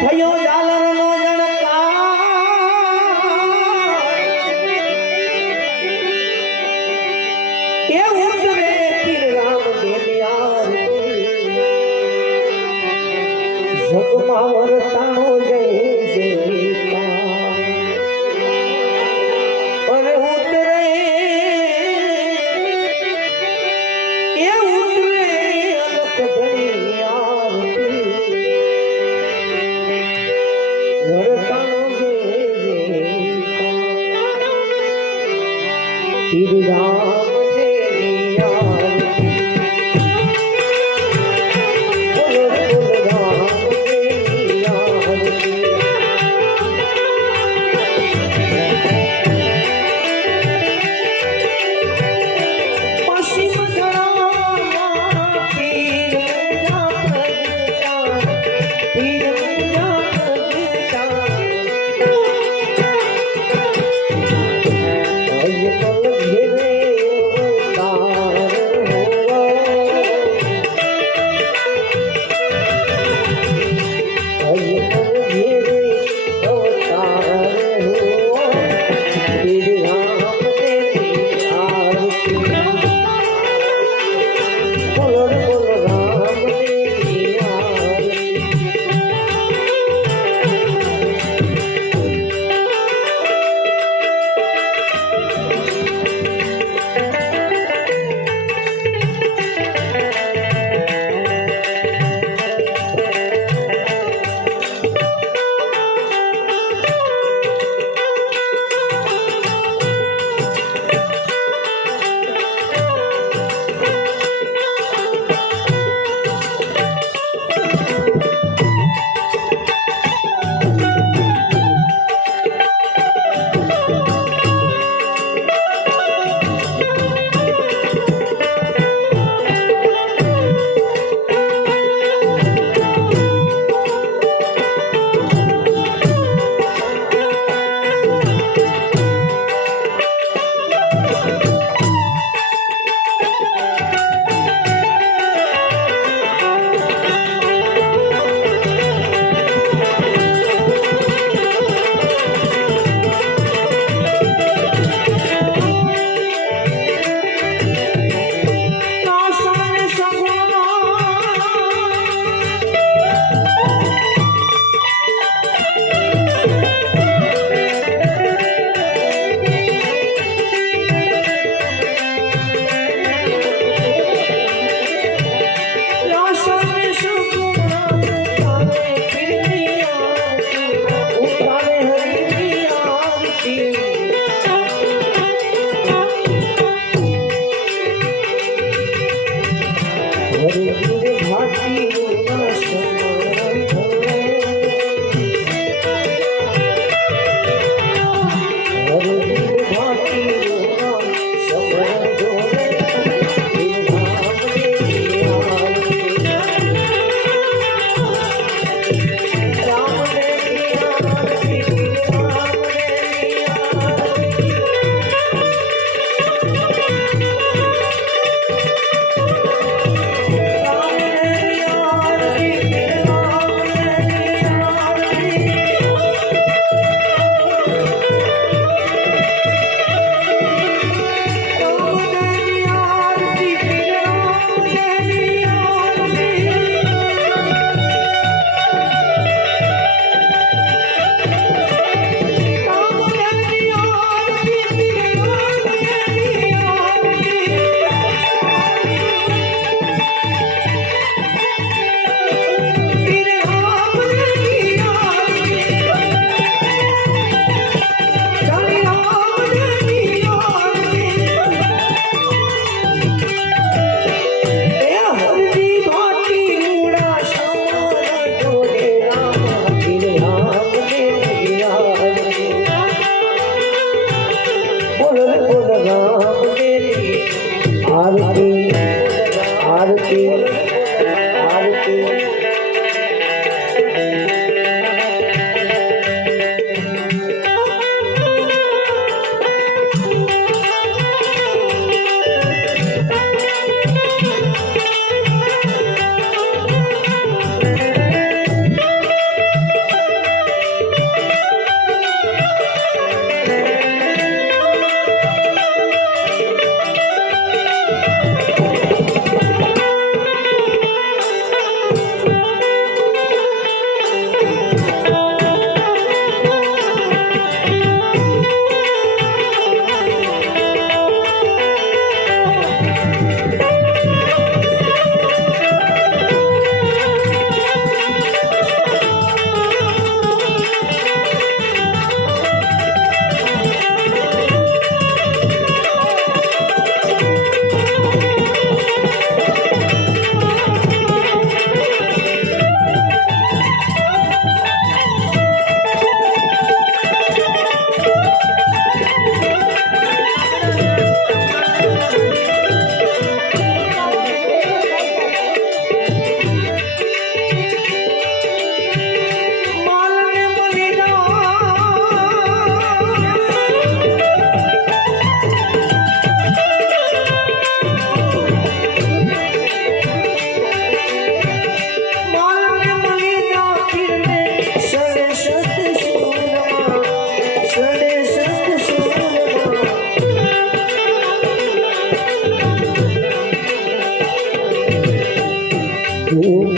Thế Oh.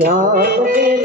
Shri